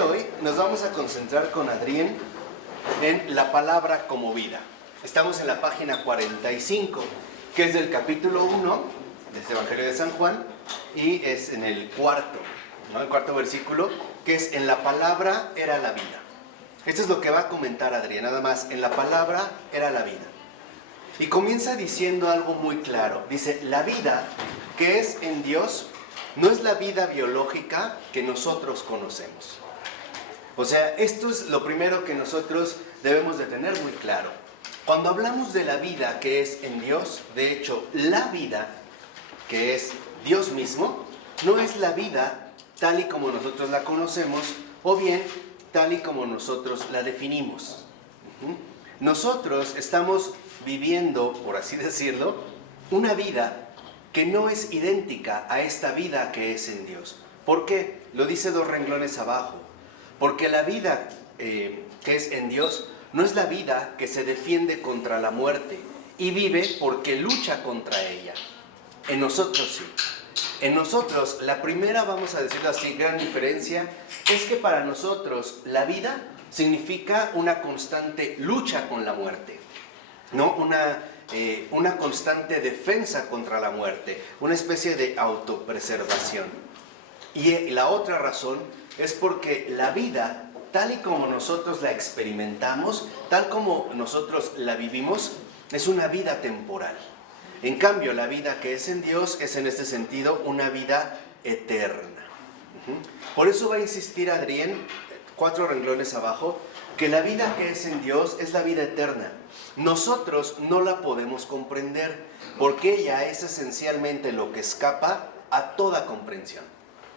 de hoy nos vamos a concentrar con Adrián en la palabra como vida. Estamos en la página 45, que es del capítulo 1 de este Evangelio de San Juan, y es en el cuarto versículo, que es: en la palabra era la vida. Esto es lo que va a comentar Adrián, nada más: en la palabra era la vida. Y comienza diciendo algo muy claro. Dice: la vida que es en Dios no es la vida biológica que nosotros conocemos. O sea, esto es lo primero que nosotros debemos de tener muy claro. Cuando hablamos de la vida que es en Dios, de hecho, la vida que es Dios mismo, no es la vida tal y como nosotros la conocemos, o bien tal y como nosotros la definimos. Nosotros estamos viviendo, por así decirlo, una vida que no es idéntica a esta vida que es en Dios. ¿Por qué? Lo dice 2 renglones abajo. Porque la vida que es en Dios no es la vida que se defiende contra la muerte y vive porque lucha contra ella. En nosotros sí. En nosotros, la primera, vamos a decirlo así, gran diferencia es que para nosotros la vida significa una constante lucha con la muerte, ¿no? Una constante defensa contra la muerte, una especie de autopreservación. Y la otra razón es porque la vida, tal y como nosotros la experimentamos, tal como nosotros la vivimos, es una vida temporal. En cambio, la vida que es en Dios es, en este sentido, una vida eterna. Por eso va a insistir Adrián, 4 renglones abajo, que la vida que es en Dios es la vida eterna. Nosotros no la podemos comprender, porque ella es esencialmente lo que escapa a toda comprensión.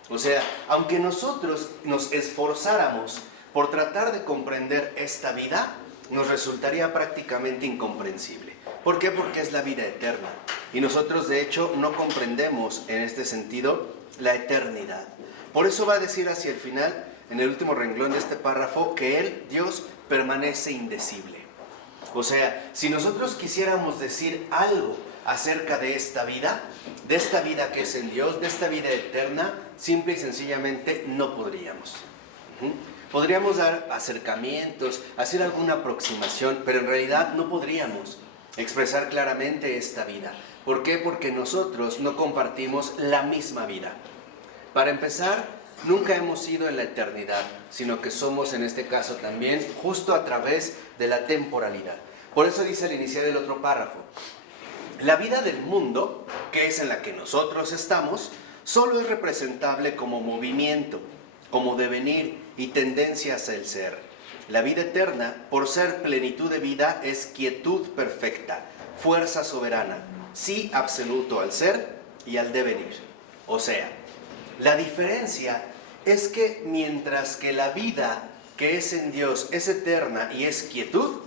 O sea, aunque nosotros nos esforzáramos por tratar de comprender esta vida, nos resultaría prácticamente incomprensible. ¿Por qué? Porque es la vida eterna. Y nosotros, de hecho, no comprendemos en este sentido la eternidad. Por eso va a decir hacia el final, en el último renglón de este párrafo, que Él, Dios, permanece indecible. O sea, si nosotros quisiéramos decir algo acerca de esta vida que es en Dios, de esta vida eterna, simple y sencillamente no podríamos. Podríamos dar acercamientos, hacer alguna aproximación, pero en realidad no podríamos expresar claramente esta vida. ¿Por qué? Porque nosotros no compartimos la misma vida. Para empezar, nunca hemos sido en la eternidad, sino que somos en este caso también justo a través de la temporalidad. Por eso dice al iniciar el otro párrafo: la vida del mundo, que es en la que nosotros estamos, solo es representable como movimiento, como devenir y tendencia hacia el ser. La vida eterna, por ser plenitud de vida, es quietud perfecta, fuerza soberana, sí absoluto al ser y al devenir. O sea, la diferencia es que mientras que la vida que es en Dios es eterna y es quietud,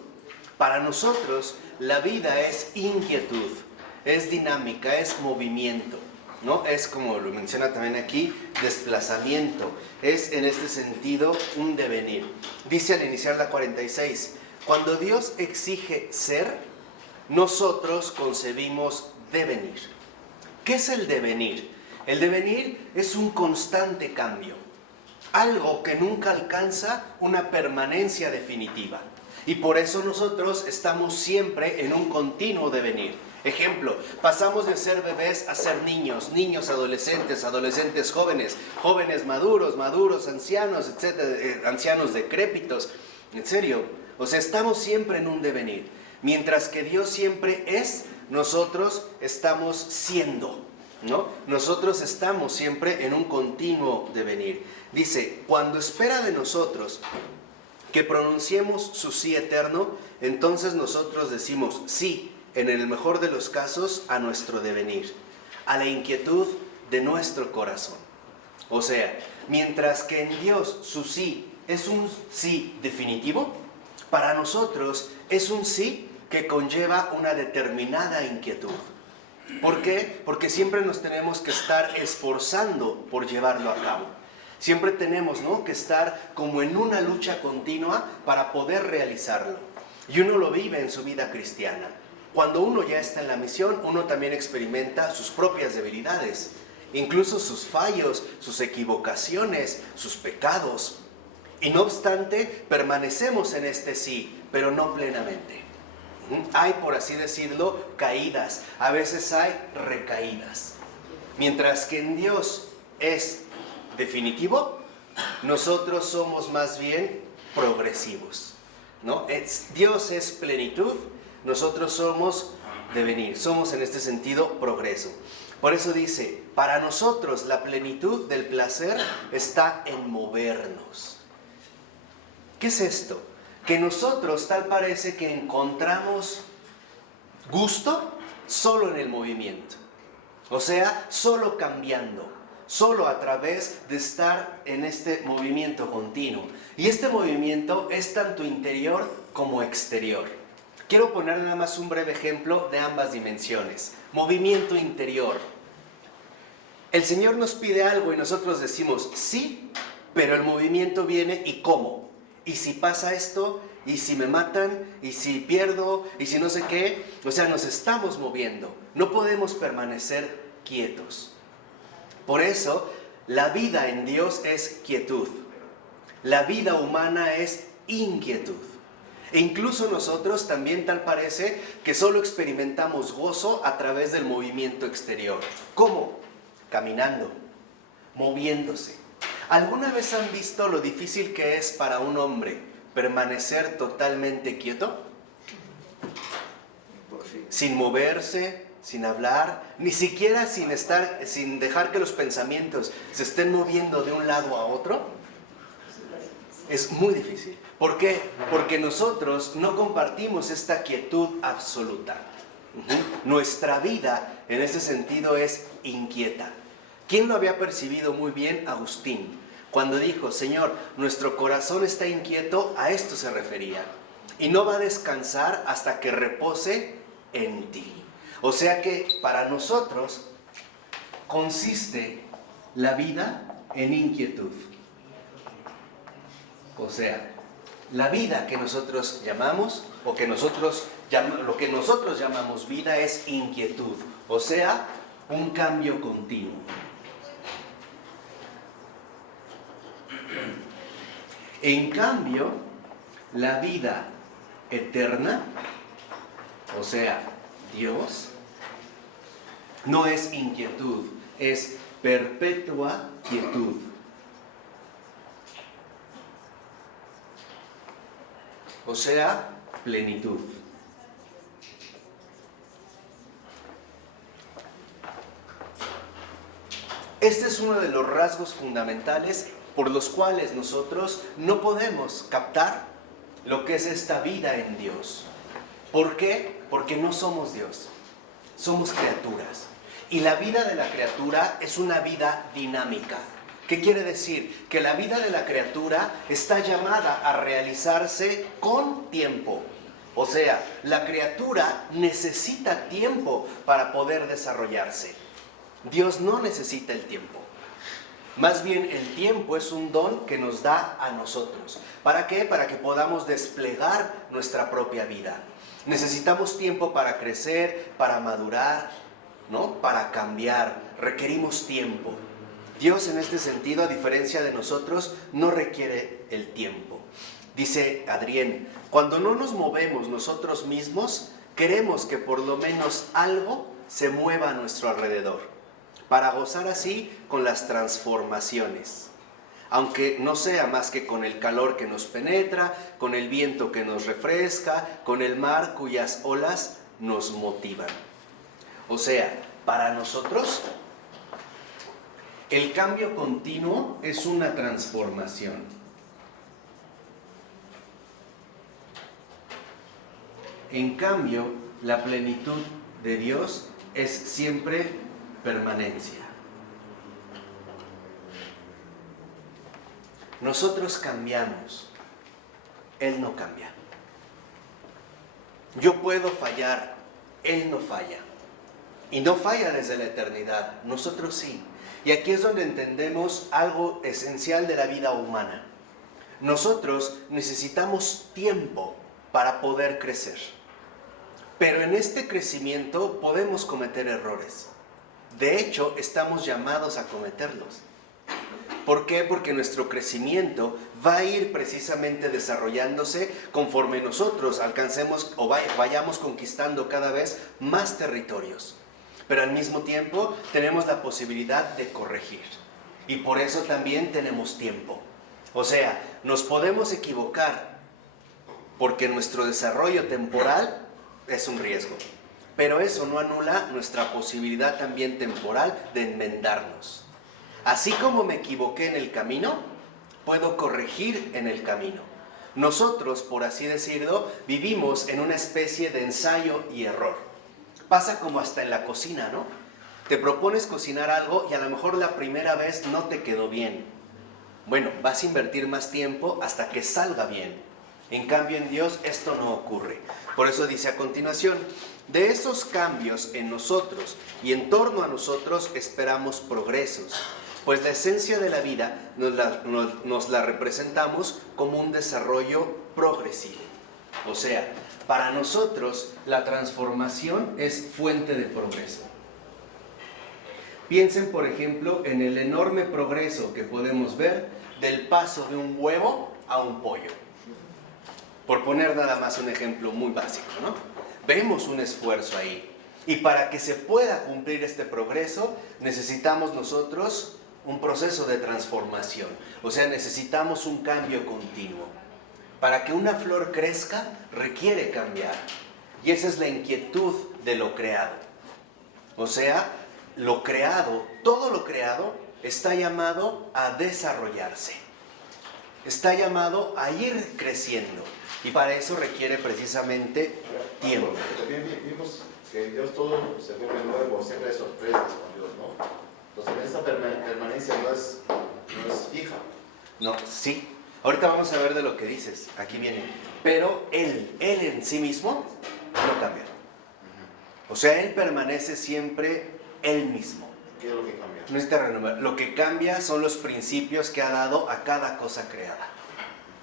para nosotros la vida es inquietud, es dinámica, es movimiento, ¿no? Es, como lo menciona también aquí, desplazamiento. Es en este sentido un devenir. Dice al iniciar la 46, cuando Dios exige ser, nosotros concebimos devenir. ¿Qué es el devenir? El devenir es un constante cambio, algo que nunca alcanza una permanencia definitiva. Y por eso nosotros estamos siempre en un continuo devenir. Ejemplo, pasamos de ser bebés a ser niños, niños adolescentes, adolescentes jóvenes, jóvenes maduros, maduros ancianos, etcétera, ancianos decrépitos. En serio, o sea, estamos siempre en un devenir. Mientras que Dios siempre es, nosotros estamos siendo, ¿no? Nosotros estamos siempre en un continuo devenir. Dice, cuando espera de nosotros que pronunciemos su sí eterno, entonces nosotros decimos sí, en el mejor de los casos, a nuestro devenir, a la inquietud de nuestro corazón. O sea, mientras que en Dios su sí es un sí definitivo, para nosotros es un sí que conlleva una determinada inquietud. ¿Por qué? Porque siempre nos tenemos que estar esforzando por llevarlo a cabo. Siempre tenemos, ¿no?, que estar como en una lucha continua para poder realizarlo. Y uno lo vive en su vida cristiana. Cuando uno ya está en la misión, uno también experimenta sus propias debilidades, incluso sus fallos, sus equivocaciones, sus pecados. Y no obstante, permanecemos en este sí, pero no plenamente. Hay, por así decirlo, caídas. A veces hay recaídas. Mientras que en Dios es definitivo, nosotros somos más bien progresivos, ¿no? Dios es plenitud, nosotros somos devenir, somos en este sentido progreso. Por eso dice, para nosotros la plenitud del placer está en movernos. ¿Qué es esto? Que nosotros tal parece que encontramos gusto solo en el movimiento. O sea, solo cambiando, solo a través de estar en este movimiento continuo. Y este movimiento es tanto interior como exterior. Quiero poner nada más un breve ejemplo de ambas dimensiones. Movimiento interior. El Señor nos pide algo y nosotros decimos sí, pero el movimiento viene ¿y cómo? ¿Y si pasa esto? ¿Y si me matan? ¿Y si pierdo? ¿Y si no sé qué? O sea, nos estamos moviendo. No podemos permanecer quietos. Por eso, la vida en Dios es quietud. La vida humana es inquietud. E incluso nosotros también tal parece que solo experimentamos gozo a través del movimiento exterior. ¿Cómo? Caminando, moviéndose. ¿Alguna vez han visto lo difícil que es para un hombre permanecer totalmente quieto? Sin moverse, sin hablar, ni siquiera sin dejar que los pensamientos se estén moviendo de un lado a otro. Es muy difícil. ¿Por qué? Porque nosotros no compartimos esta quietud absoluta. Nuestra vida en ese sentido es inquieta. ¿Quién lo había percibido muy bien? Agustín. Cuando dijo, Señor, nuestro corazón está inquieto, a esto se refería. Y no va a descansar hasta que repose en ti. O sea que para nosotros consiste la vida en inquietud. O sea, la vida que nosotros llamamos, lo que nosotros llamamos vida es inquietud. O sea, un cambio continuo. En cambio, la vida eterna, o sea, Dios, no es inquietud, es perpetua quietud. O sea, plenitud. Este es uno de los rasgos fundamentales por los cuales nosotros no podemos captar lo que es esta vida en Dios. ¿Por qué? Porque no somos Dios, somos criaturas. Y la vida de la criatura es una vida dinámica. ¿Qué quiere decir? Que la vida de la criatura está llamada a realizarse con tiempo. O sea, la criatura necesita tiempo para poder desarrollarse. Dios no necesita el tiempo. Más bien el tiempo es un don que nos da a nosotros. ¿Para qué? Para que podamos desplegar nuestra propia vida. Necesitamos tiempo para crecer, para madurar, ¿no? Para cambiar. Requerimos tiempo. Dios en este sentido, a diferencia de nosotros, no requiere el tiempo. Dice Adrián, cuando no nos movemos nosotros mismos, queremos que por lo menos algo se mueva a nuestro alrededor, para gozar así con las transformaciones, aunque no sea más que con el calor que nos penetra, con el viento que nos refresca, con el mar cuyas olas nos motivan. O sea, para nosotros, el cambio continuo es una transformación. En cambio, la plenitud de Dios es siempre permanencia. Nosotros cambiamos, Él no cambia. Yo puedo fallar, Él no falla. Y no falla desde la eternidad, nosotros sí. Y aquí es donde entendemos algo esencial de la vida humana. Nosotros necesitamos tiempo para poder crecer. Pero en este crecimiento podemos cometer errores. De hecho, estamos llamados a cometerlos. ¿Por qué? Porque nuestro crecimiento va a ir precisamente desarrollándose conforme nosotros alcancemos o vayamos conquistando cada vez más territorios. Pero al mismo tiempo tenemos la posibilidad de corregir. Y por eso también tenemos tiempo. O sea, nos podemos equivocar porque nuestro desarrollo temporal es un riesgo. Pero eso no anula nuestra posibilidad también temporal de enmendarnos. Así como me equivoqué en el camino, puedo corregir en el camino. Nosotros, por así decirlo, vivimos en una especie de ensayo y error. Pasa como hasta en la cocina, ¿no? Te propones cocinar algo y a lo mejor la primera vez no te quedó bien. Bueno, vas a invertir más tiempo hasta que salga bien. En cambio, en Dios esto no ocurre. Por eso dice a continuación, de esos cambios en nosotros y en torno a nosotros esperamos progresos, pues la esencia de la vida nos la representamos como un desarrollo progresivo. O sea, para nosotros la transformación es fuente de progreso. Piensen, por ejemplo, en el enorme progreso que podemos ver del paso de un huevo a un pollo. Por poner nada más un ejemplo muy básico, ¿no? Vemos un esfuerzo ahí. Y para que se pueda cumplir este progreso, necesitamos nosotros un proceso de transformación. O sea, necesitamos un cambio continuo. Para que una flor crezca, requiere cambiar. Y esa es la inquietud de lo creado. O sea, lo creado, todo lo creado, está llamado a desarrollarse. Está llamado a ir creciendo. Y para eso requiere precisamente tiempo. También vimos que Dios todo se vuelve nuevo, siempre hay sorpresas con Dios, ¿no? Entonces esa permanencia no es fija. No, sí. Ahorita vamos a ver de lo que dices. Aquí viene. Pero Él en sí mismo no cambia. O sea, Él permanece siempre Él mismo. ¿Qué es lo que cambia? No necesita renovar. Lo que cambia son los principios que ha dado a cada cosa creada.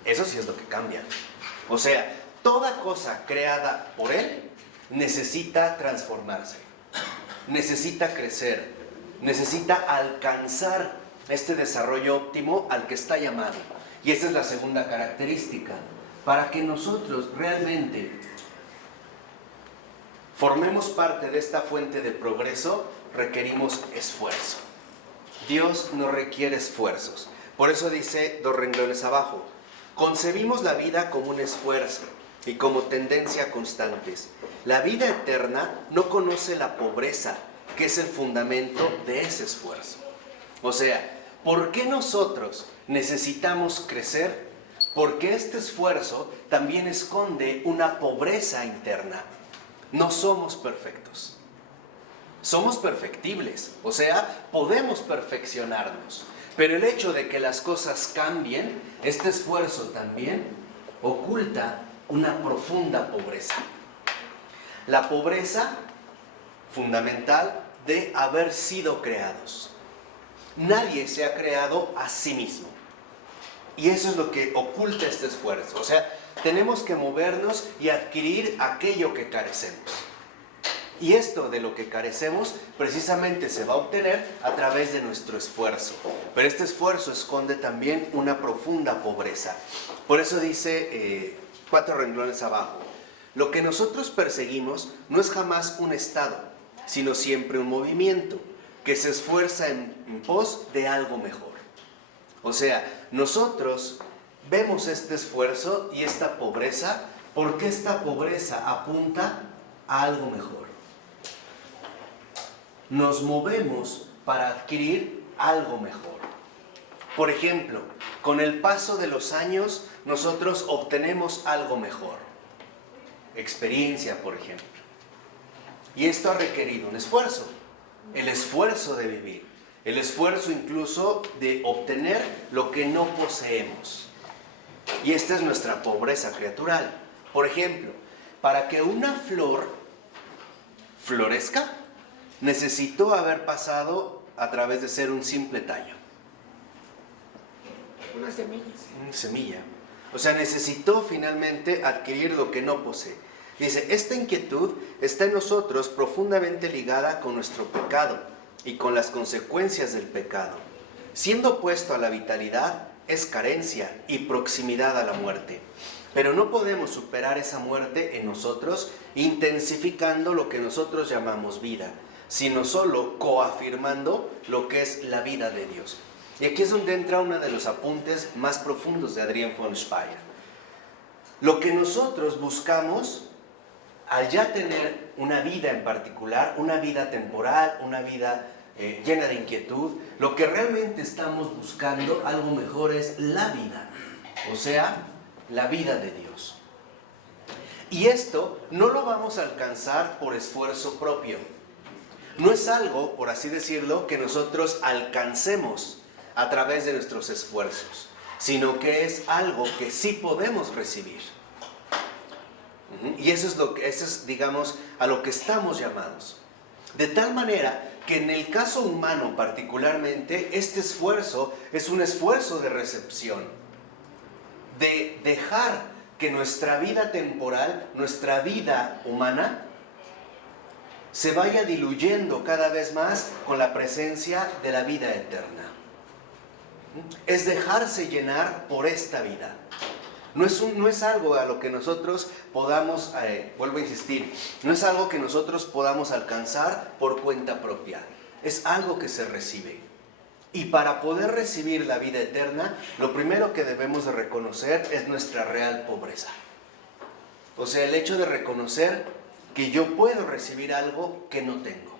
Eso sí es lo que cambia. O sea, toda cosa creada por Él necesita transformarse, necesita crecer, necesita alcanzar este desarrollo óptimo al que está llamado. Y esta es la segunda característica. Para que nosotros realmente formemos parte de esta fuente de progreso, requerimos esfuerzo. Dios no requiere esfuerzos. Por eso dice 2 renglones abajo, concebimos la vida como un esfuerzo y como tendencia constantes. La vida eterna no conoce la pobreza, que es el fundamento de ese esfuerzo. O sea, ¿por qué nosotros necesitamos crecer? Porque este esfuerzo también esconde una pobreza interna. No somos perfectos. Somos perfectibles, o sea, podemos perfeccionarnos. Pero el hecho de que las cosas cambien, este esfuerzo también oculta una profunda pobreza. La pobreza fundamental de haber sido creados. Nadie se ha creado a sí mismo. Y eso es lo que oculta este esfuerzo. O sea, tenemos que movernos y adquirir aquello que carecemos. Y esto de lo que carecemos precisamente se va a obtener a través de nuestro esfuerzo. Pero este esfuerzo esconde también una profunda pobreza. Por eso dice 4 renglones abajo, lo que nosotros perseguimos no es jamás un estado, sino siempre un movimiento que se esfuerza en pos de algo mejor. O sea, nosotros vemos este esfuerzo y esta pobreza porque esta pobreza apunta a algo mejor. Nos movemos para adquirir algo mejor. Por ejemplo, con el paso de los años, nosotros obtenemos algo mejor. Experiencia, por ejemplo. Y esto ha requerido un esfuerzo. El esfuerzo de vivir. El esfuerzo incluso de obtener lo que no poseemos. Y esta es nuestra pobreza criatural. Por ejemplo, para que una flor florezca, necesitó haber pasado a través de ser un simple tallo. Una semilla. Una semilla. O sea, necesitó finalmente adquirir lo que no posee. Dice, esta inquietud está en nosotros profundamente ligada con nuestro pecado y con las consecuencias del pecado. siendo opuesto a la vitalidad, es carencia y proximidad a la muerte. Pero no podemos superar esa muerte en nosotros intensificando lo que nosotros llamamos vida, sino solo coafirmando lo que es la vida de Dios. Y aquí es donde entra uno de los apuntes más profundos de Adrian von Speyer. Lo que nosotros buscamos, al ya tener una vida en particular, una vida temporal, una vida llena de inquietud, lo que realmente estamos buscando, algo mejor, es la vida, o sea, la vida de Dios. Y esto no lo vamos a alcanzar por esfuerzo propio. No es algo, por así decirlo, que nosotros alcancemos a través de nuestros esfuerzos, sino que es algo que sí podemos recibir. Y eso es, digamos, a lo que estamos llamados. De tal manera que en el caso humano particularmente, este esfuerzo es un esfuerzo de recepción, de dejar que nuestra vida temporal, nuestra vida humana, se vaya diluyendo cada vez más con la presencia de la vida eterna. Es dejarse llenar por esta vida. No es algo a lo que nosotros podamos, vuelvo a insistir, no es algo que nosotros podamos alcanzar por cuenta propia. Es algo que se recibe. Y para poder recibir la vida eterna, lo primero que debemos de reconocer es nuestra real pobreza. O sea, el hecho de reconocer que yo puedo recibir algo que no tengo.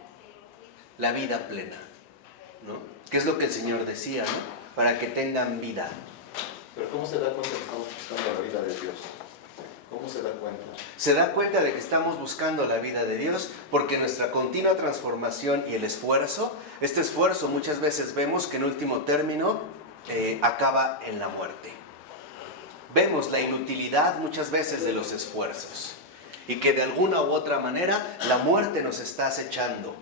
La vida plena, ¿no? Que es lo que el Señor decía, ¿no? Para que tengan vida. Pero ¿cómo se da cuenta que estamos buscando la vida de Dios? ¿Cómo se da cuenta? Se da cuenta de que estamos buscando la vida de Dios porque nuestra continua transformación y el esfuerzo, este esfuerzo muchas veces vemos que en último término acaba en la muerte. Vemos la inutilidad muchas veces de los esfuerzos y que de alguna u otra manera la muerte nos está acechando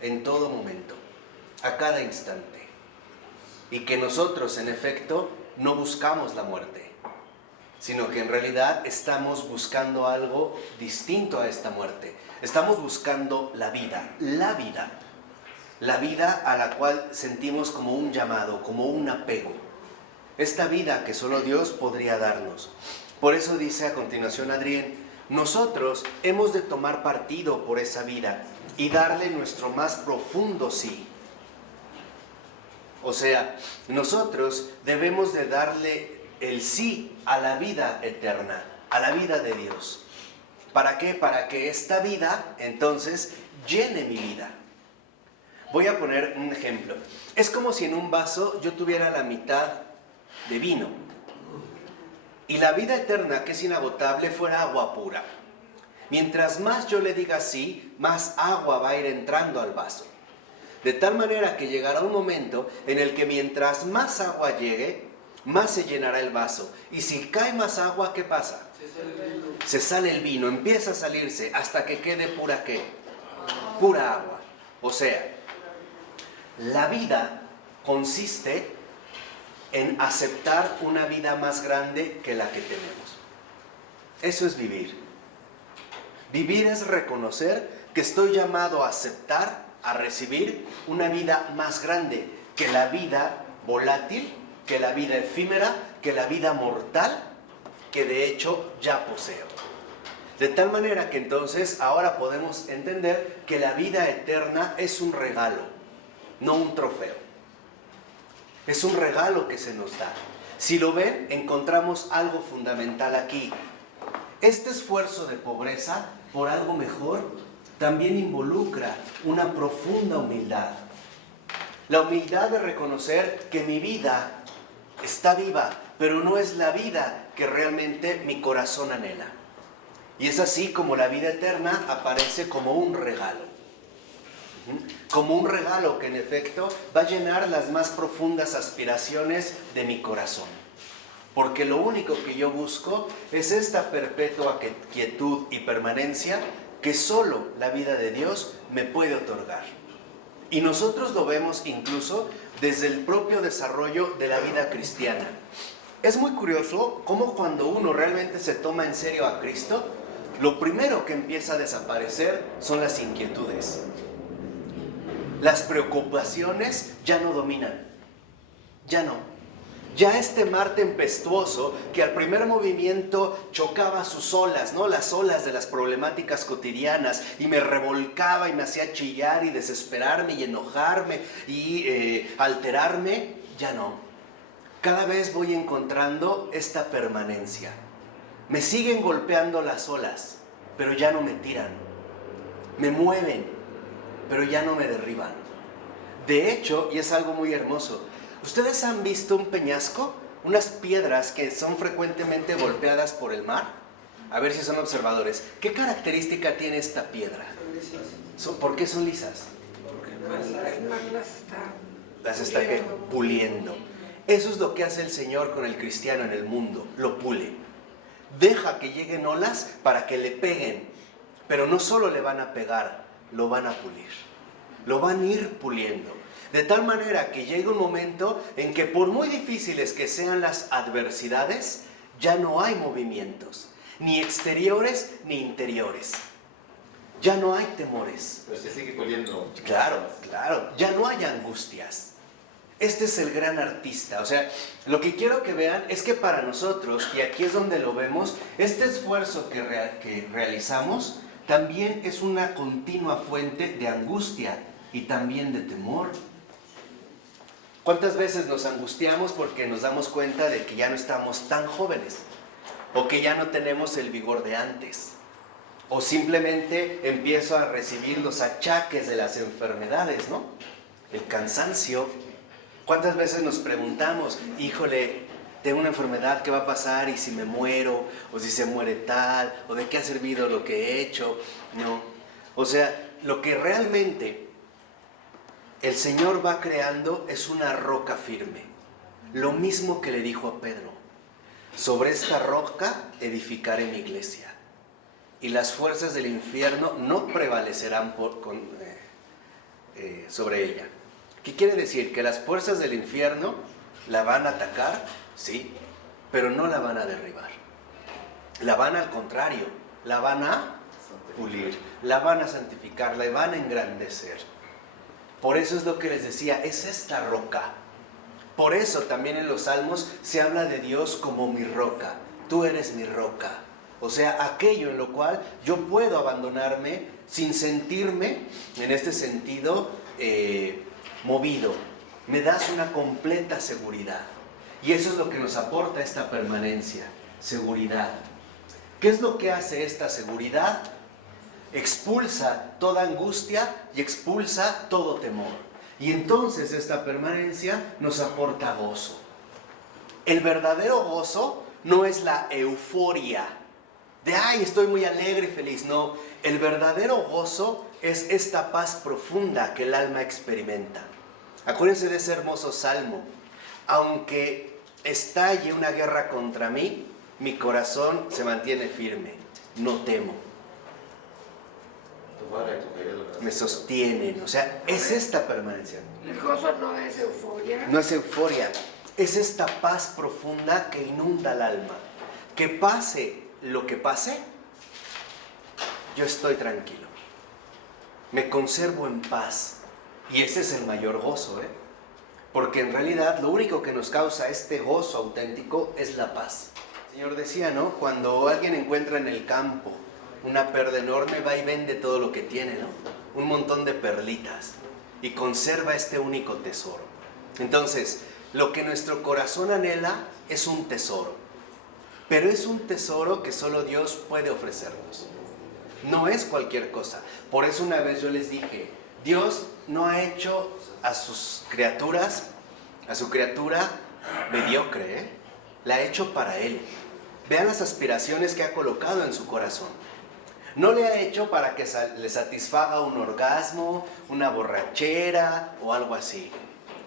en todo momento, a cada instante. Y que nosotros en efecto no buscamos la muerte, sino que en realidad estamos buscando algo distinto a esta muerte. Estamos buscando la vida a la cual sentimos como un llamado, como un apego. Esta vida que solo Dios podría darnos. Por eso dice a continuación Adrián, nosotros hemos de tomar partido por esa vida y darle nuestro más profundo sí. O sea, nosotros debemos de darle el sí a la vida eterna, a la vida de Dios. ¿Para qué? Para que esta vida, entonces, llene mi vida. Voy a poner un ejemplo. Es como si en un vaso yo tuviera la mitad de vino y la vida eterna, que es inagotable, fuera agua pura. Mientras más yo le diga sí, más agua va a ir entrando al vaso. De tal manera que llegará un momento en el que mientras más agua llegue, más se llenará el vaso. Y si cae más agua, ¿qué pasa? Se sale el vino, empieza a salirse hasta que quede pura ¿qué? Pura agua. O sea, la vida consiste en aceptar una vida más grande que la que tenemos. Eso es vivir. Vivir es reconocer que estoy llamado a aceptar, a recibir una vida más grande que la vida volátil, que la vida efímera, que la vida mortal, que de hecho ya poseo. De tal manera que entonces ahora podemos entender que la vida eterna es un regalo, no un trofeo. Es un regalo que se nos da. Si lo ven, encontramos algo fundamental aquí. Este esfuerzo de pobreza por algo mejor también involucra una profunda humildad. La humildad de reconocer que mi vida está viva, pero no es la vida que realmente mi corazón anhela. Y es así como la vida eterna aparece como un regalo. Como un regalo que en efecto va a llenar las más profundas aspiraciones de mi corazón. Porque lo único que yo busco es esta perpetua quietud y permanencia que solo la vida de Dios me puede otorgar. Y nosotros lo vemos incluso desde el propio desarrollo de la vida cristiana. Es muy curioso cómo cuando uno realmente se toma en serio a Cristo, lo primero que empieza a desaparecer son las inquietudes. Las preocupaciones ya no dominan. Ya no. Ya este mar tempestuoso que al primer movimiento chocaba sus olas, ¿no? Las olas de las problemáticas cotidianas, y me revolcaba y me hacía chillar y desesperarme y enojarme y alterarme, ya no. Cada vez voy encontrando esta permanencia. Me siguen golpeando las olas, pero ya no me tiran. Me mueven, pero ya no me derriban. De hecho, y es algo muy hermoso, ¿ustedes han visto un peñasco? Unas piedras que son frecuentemente golpeadas por el mar. A ver si son observadores. ¿Qué característica tiene esta piedra? Son lisas. ¿Por qué son lisas? Porque el mar Las está ¿qué? Puliendo. Eso es lo que hace el Señor con el cristiano en el mundo. Lo pule. Deja que lleguen olas para que le peguen. Pero no solo le van a pegar, lo van a pulir. Lo van a ir puliendo. De tal manera que llega un momento en que por muy difíciles que sean las adversidades, ya no hay movimientos, ni exteriores ni interiores. Ya no hay temores. Pero se sigue puliendo. Claro, claro. Ya no hay angustias. Este es el gran artista. O sea, lo que quiero que vean es que para nosotros, y aquí es donde lo vemos, este esfuerzo que realizamos también es una continua fuente de angustia y también de temor. ¿Cuántas veces nos angustiamos porque nos damos cuenta de que ya no estamos tan jóvenes? O que ya no tenemos el vigor de antes. O simplemente empiezo a recibir los achaques de las enfermedades, ¿no? El cansancio. ¿Cuántas veces nos preguntamos, híjole, tengo una enfermedad, ¿qué va a pasar? ¿Y si me muero? ¿O si se muere tal? ¿O de qué ha servido lo que he hecho? No. O sea, lo que realmente el Señor va creando es una roca firme. Lo mismo que le dijo a Pedro. Sobre esta roca edificaré mi iglesia. Y las fuerzas del infierno no prevalecerán sobre ella. ¿Qué quiere decir? Que las fuerzas del infierno la van a atacar, sí, pero no la van a derribar. La van al contrario, la van a pulir, la van a santificar, la van a engrandecer. Por eso es lo que les decía, es esta roca. Por eso también en los Salmos se habla de Dios como mi roca. Tú eres mi roca. O sea, aquello en lo cual yo puedo abandonarme sin sentirme, en este sentido, movido. Me das una completa seguridad. Y eso es lo que nos aporta esta permanencia, seguridad. ¿Qué es lo que hace esta seguridad? Expulsa toda angustia y expulsa todo temor. Y entonces esta permanencia nos aporta gozo. El verdadero gozo no es la euforia de ay, estoy muy alegre y feliz. No, el verdadero gozo es esta paz profunda que el alma experimenta. Acuérdense de ese hermoso salmo. Aunque estalle una guerra contra mí, mi corazón se mantiene firme. No temo. Me sostienen. O sea, es esta permanencia. El gozo no es euforia. No es euforia. Es esta paz profunda que inunda el alma. Que pase lo que pase, yo estoy tranquilo. Me conservo en paz. Y ese es el mayor gozo, ¿eh? Porque en realidad lo único que nos causa este gozo auténtico es la paz. El Señor decía, ¿no? Cuando alguien encuentra en el campo una perla enorme, va y vende todo lo que tiene, ¿no? Un montón de perlitas. Y conserva este único tesoro. Entonces, lo que nuestro corazón anhela es un tesoro. Pero es un tesoro que solo Dios puede ofrecernos. No es cualquier cosa. Por eso una vez yo les dije, Dios no ha hecho a sus criaturas, a su criatura mediocre, ¿eh? La ha hecho para Él. Vean las aspiraciones que ha colocado en su corazón. No le ha hecho para que le satisfaga un orgasmo, una borrachera o algo así.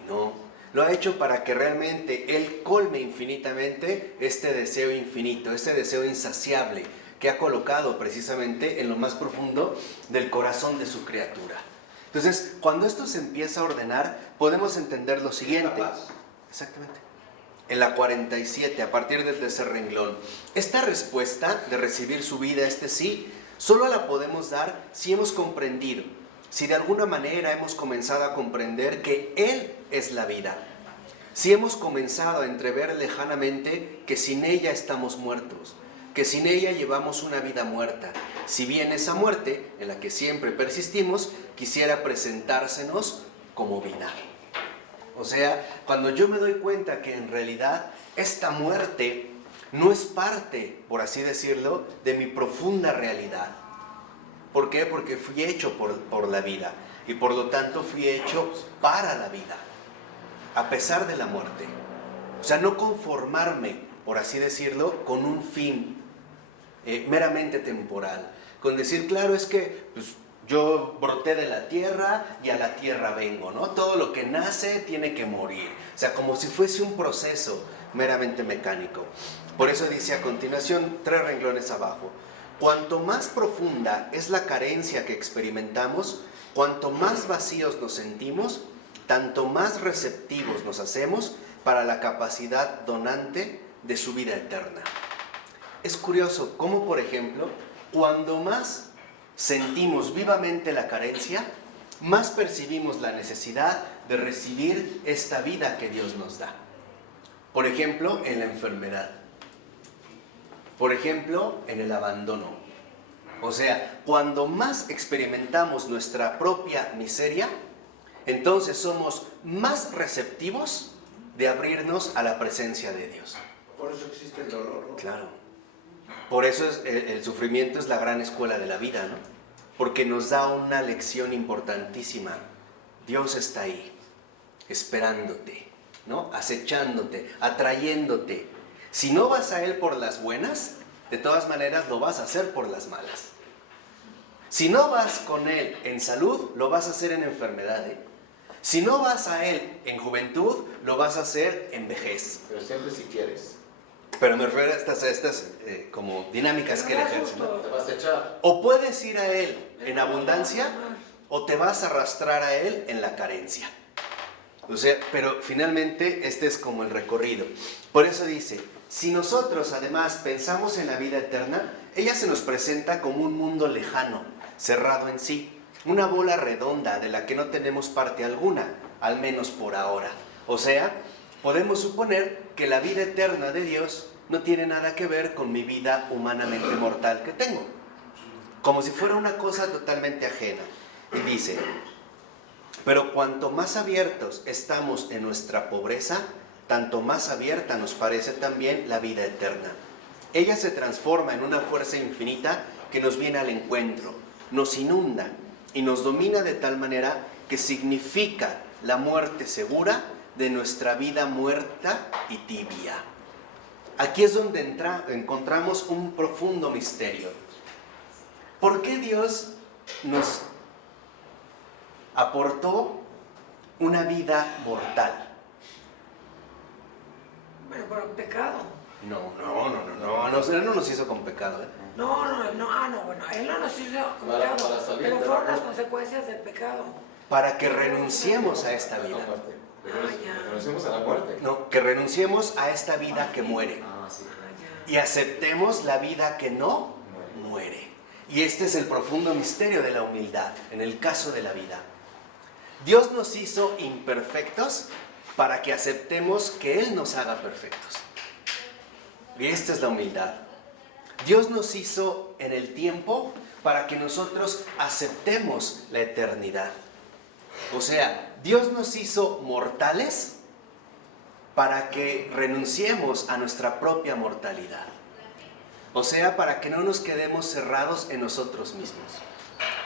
No, lo ha hecho para que realmente Él colme infinitamente este deseo infinito, este deseo insaciable que ha colocado precisamente en lo más profundo del corazón de su criatura. Entonces, cuando esto se empieza a ordenar, podemos entender lo siguiente. Exactamente. En la 47, a partir del tercer renglón. Esta respuesta de recibir su vida, este sí, solo la podemos dar si hemos comprendido, si de alguna manera hemos comenzado a comprender que Él es la vida. si hemos comenzado a entrever lejanamente que sin ella estamos muertos, que sin ella llevamos una vida muerta, si bien esa muerte, en la que siempre persistimos, quisiera presentársenos como vida. O sea, cuando yo me doy cuenta que en realidad esta muerte no es parte, por así decirlo, de mi profunda realidad. ¿Por qué? Porque fui hecho por la vida y por lo tanto fui hecho para la vida, a pesar de la muerte. O sea, no conformarme, por así decirlo, con un fin meramente temporal. Con decir, claro, es que pues, yo broté de la tierra y a la tierra vengo, ¿no? Todo lo que nace tiene que morir. O sea, como si fuese un proceso meramente mecánico. Por eso dice a continuación, 3 renglones abajo, cuanto más profunda es la carencia que experimentamos, cuanto más vacíos nos sentimos, tanto más receptivos nos hacemos para la capacidad donante de su vida eterna. Es curioso cómo, por ejemplo, cuando más sentimos vivamente la carencia, más percibimos la necesidad de recibir esta vida que Dios nos da. Por ejemplo, en la enfermedad. Por ejemplo, en el abandono. O sea, cuando más experimentamos nuestra propia miseria, entonces somos más receptivos de abrirnos a la presencia de Dios. Por eso existe el dolor, ¿no? Claro. Por eso el sufrimiento es la gran escuela de la vida, ¿no? Porque nos da una lección importantísima. Dios está ahí, esperándote, ¿no? Acechándote, atrayéndote. Si no vas a Él por las buenas, de todas maneras lo vas a hacer por las malas. Si no vas con Él en salud, lo vas a hacer en enfermedad, ¿eh? Si no vas a Él en juventud, lo vas a hacer en vejez. Pero siempre si quieres. Pero me refiero a estas como dinámicas que Él ejerce, ¿no? Te vas a echar. O puedes ir a Él en abundancia, o te vas a arrastrar a Él en la carencia. O sea, pero finalmente este es como el recorrido. Por eso dice, si nosotros además pensamos en la vida eterna, ella se nos presenta como un mundo lejano, cerrado en sí, una bola redonda de la que no tenemos parte alguna, al menos por ahora. O sea, podemos suponer que la vida eterna de Dios no tiene nada que ver con mi vida humanamente mortal que tengo, como si fuera una cosa totalmente ajena. Y dice, pero cuanto más abiertos estamos en nuestra pobreza, tanto más abierta nos parece también la vida eterna. Ella se transforma en una fuerza infinita que nos viene al encuentro, nos inunda y nos domina de tal manera que significa la muerte segura de nuestra vida muerta y tibia. Aquí es donde encontramos un profundo misterio. ¿Por qué Dios nos aportó una vida mortal? Bueno, por un pecado. No, Él no nos hizo con pecado, ¿eh? No, bueno, Él no nos hizo con Para pecado, salir pero de la fueron las muerte. consecuencias del pecado. Para que renunciemos a esta A la vida. muerte. ya. Renunciamos a la muerte. No, que renunciemos a esta vida que muere. Ah, sí. Ya. Y aceptemos la vida que no muere. Y este es el profundo misterio de la humildad, en el caso de la vida. Dios nos hizo imperfectos para que aceptemos que Él nos haga perfectos. Y esta es la humildad. Dios nos hizo en el tiempo para que nosotros aceptemos la eternidad. O sea, Dios nos hizo mortales para que renunciemos a nuestra propia mortalidad. O sea, para que no nos quedemos cerrados en nosotros mismos.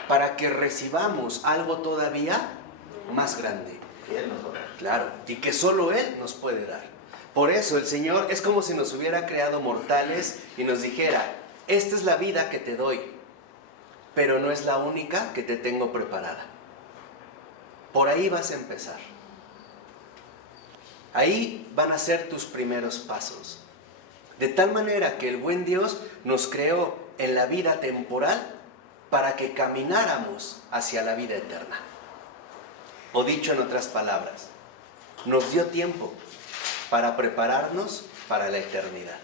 Para que recibamos algo todavía más grande. Que Él nos va a dar. Claro, y que solo Él nos puede dar. Por eso el Señor es como si nos hubiera creado mortales y nos dijera, esta es la vida que te doy, pero no es la única que te tengo preparada. Por ahí vas a empezar. Ahí van a ser tus primeros pasos. De tal manera que el buen Dios nos creó en la vida temporal para que camináramos hacia la vida eterna. O dicho en otras palabras, nos dio tiempo para prepararnos para la eternidad.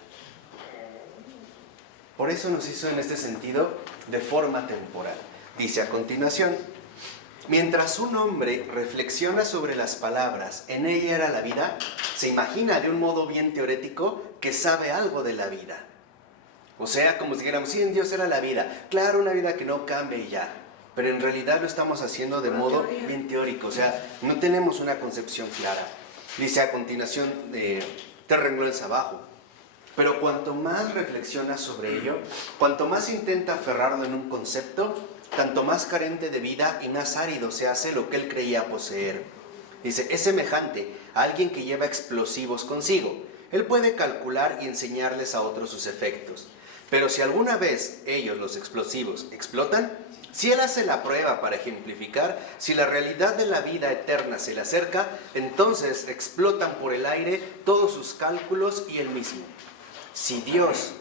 Por eso nos hizo en este sentido de forma temporal. Dice a continuación, mientras un hombre reflexiona sobre las palabras, en ella era la vida, se imagina de un modo bien teorético que sabe algo de la vida. O sea, como si dijéramos, sí, en Dios era la vida. Claro, una vida que no cambia y ya. Pero en realidad lo estamos haciendo de modo bien teórico. O sea, no tenemos una concepción clara. Dice a continuación, 3 renglones abajo. Pero cuanto más reflexiona sobre ello, cuanto más intenta aferrarlo en un concepto, tanto más carente de vida y más árido se hace lo que él creía poseer. Dice, es semejante a alguien que lleva explosivos consigo. Él puede calcular y enseñarles a otros sus efectos. Pero si alguna vez ellos, los explosivos, explotan, si él hace la prueba para ejemplificar, si la realidad de la vida eterna se le acerca, entonces explotan por el aire todos sus cálculos y él mismo. Si Dios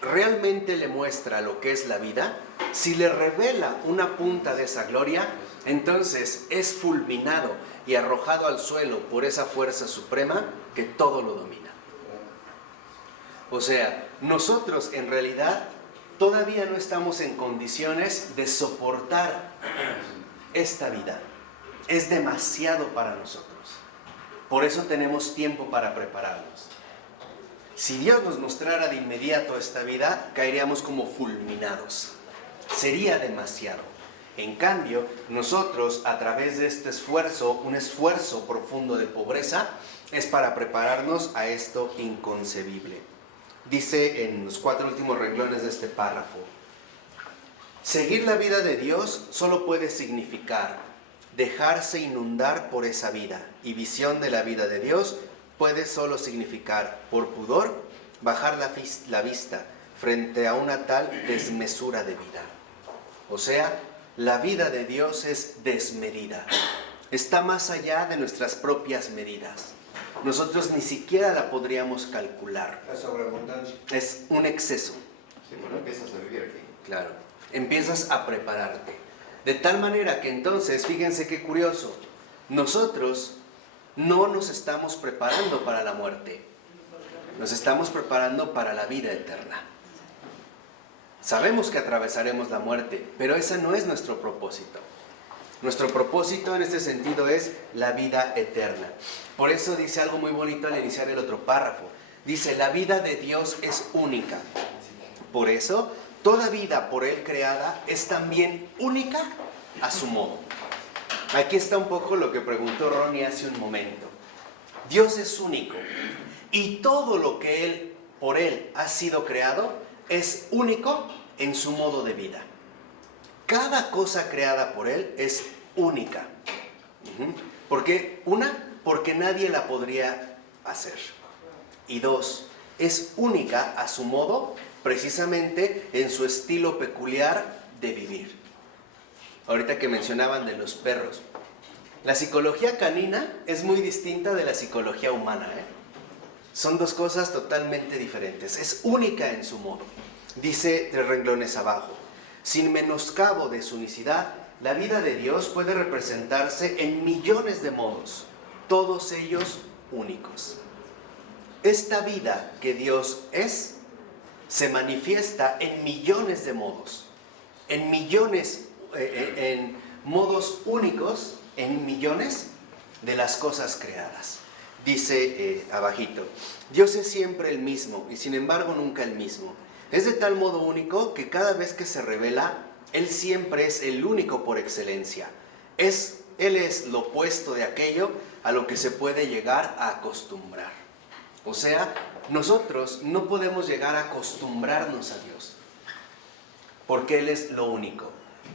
realmente le muestra lo que es la vida, si le revela una punta de esa gloria, entonces es fulminado y arrojado al suelo por esa fuerza suprema que todo lo domina. O sea, nosotros en realidad todavía no estamos en condiciones de soportar esta vida. Es demasiado para nosotros. Por eso tenemos tiempo para prepararnos. Si Dios nos mostrara de inmediato esta vida, caeríamos como fulminados. Sería demasiado. En cambio, nosotros a través de este esfuerzo, un esfuerzo profundo de pobreza, es para prepararnos a esto inconcebible. Dice en los 4 últimos renglones de este párrafo, seguir la vida de Dios solo puede significar dejarse inundar por esa vida, y visión de la vida de Dios puede solo significar, por pudor, bajar la vista frente a una tal desmesura de vida. O sea, la vida de Dios es desmedida, está más allá de nuestras propias medidas. Nosotros ni siquiera la podríamos calcular. La sobreabundancia. Es un exceso. Sí, bueno, empiezas a vivir aquí. Claro. Empiezas a prepararte. De tal manera que entonces, fíjense qué curioso, nosotros no nos estamos preparando para la muerte. Nos estamos preparando para la vida eterna. Sabemos que atravesaremos la muerte, pero ese no es nuestro propósito. Nuestro propósito en este sentido es la vida eterna. Por eso dice algo muy bonito al iniciar el otro párrafo. Dice, la vida de Dios es única. Por eso, toda vida por Él creada es también única a su modo. Aquí está un poco lo que preguntó Ronnie hace un momento. Dios es único y todo lo que por Él ha sido creado es único en su modo de vida. Cada cosa creada por Él es única. ¿Por qué? Porque nadie la podría hacer. Y 2, es única a su modo, precisamente en su estilo peculiar de vivir. Ahorita que mencionaban de los perros, la psicología canina es muy distinta de la psicología humana, ¿eh? Son 2 cosas totalmente diferentes. Es única en su modo. Dice 3 renglones abajo, sin menoscabo de su unicidad, la vida de Dios puede representarse en millones de modos, todos ellos únicos. Esta vida que Dios es, se manifiesta en millones de modos, en modos únicos, en millones de las cosas creadas. Dice abajito, Dios es siempre el mismo y sin embargo nunca el mismo. Es de tal modo único que cada vez que se revela, Él siempre es el único por excelencia. Él es lo opuesto de aquello a lo que se puede llegar a acostumbrar. O sea, nosotros no podemos llegar a acostumbrarnos a Dios, porque Él es lo único,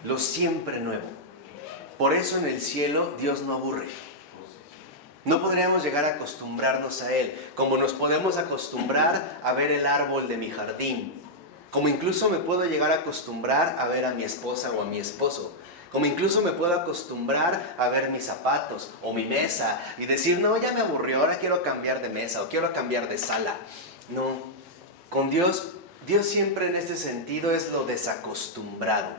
lo siempre nuevo. Por eso en el cielo Dios no aburre. No podríamos llegar a acostumbrarnos a Él, como nos podemos acostumbrar a ver el árbol de mi jardín, como incluso me puedo llegar a acostumbrar a ver a mi esposa o a mi esposo, como incluso me puedo acostumbrar a ver mis zapatos o mi mesa y decir, no, ya me aburrió, ahora quiero cambiar de mesa o quiero cambiar de sala. No, con Dios siempre en este sentido es lo desacostumbrado.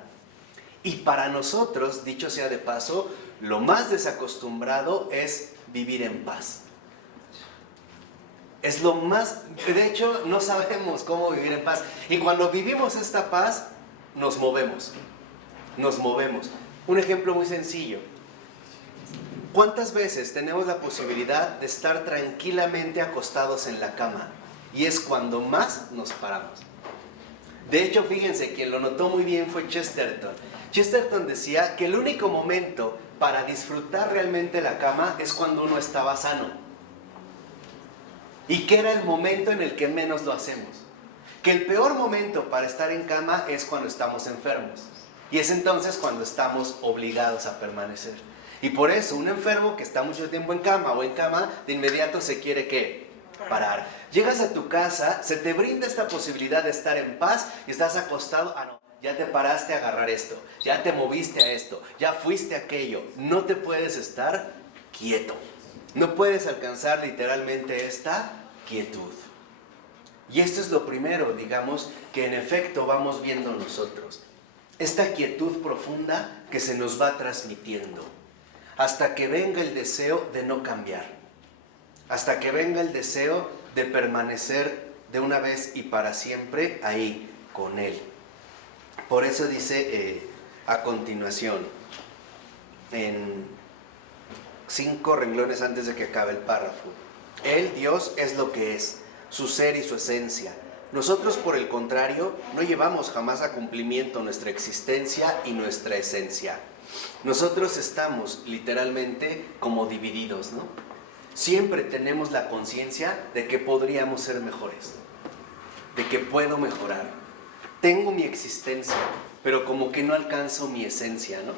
Y para nosotros, dicho sea de paso, lo más desacostumbrado es vivir en paz. Es lo más, de hecho no sabemos cómo vivir en paz. Y cuando vivimos esta paz, nos movemos. Un ejemplo muy sencillo. ¿Cuántas veces tenemos la posibilidad de estar tranquilamente acostados en la cama? Y es cuando más nos paramos. De hecho, fíjense, quien lo notó muy bien fue Chesterton. Chesterton decía que el único momento para disfrutar realmente la cama es cuando uno estaba sano. Y que era el momento en el que menos lo hacemos. Que el peor momento para estar en cama es cuando estamos enfermos. Y es entonces cuando estamos obligados a permanecer. Y por eso un enfermo que está mucho tiempo en cama o en cama, de inmediato se quiere ¿qué? Parar. Llegas a tu casa, se te brinda esta posibilidad de estar en paz y estás acostado. Ah, no, ya te paraste a agarrar esto, ya te moviste a esto, ya fuiste a aquello. No te puedes estar quieto. No puedes alcanzar literalmente esta quietud. Y esto es lo primero, digamos, que en efecto vamos viendo nosotros. Esta quietud profunda que se nos va transmitiendo. Hasta que venga el deseo de no cambiar. Hasta que venga el deseo de permanecer de una vez y para siempre ahí con Él. Por eso dice a continuación, en 5 renglones antes de que acabe el párrafo. Él, Dios, es lo que es, su ser y su esencia. Nosotros, por el contrario, no llevamos jamás a cumplimiento nuestra existencia y nuestra esencia. Nosotros estamos literalmente como divididos, ¿no? Siempre tenemos la conciencia de que podríamos ser mejores, de que puedo mejorar. Tengo mi existencia, pero como que no alcanzo mi esencia, ¿no?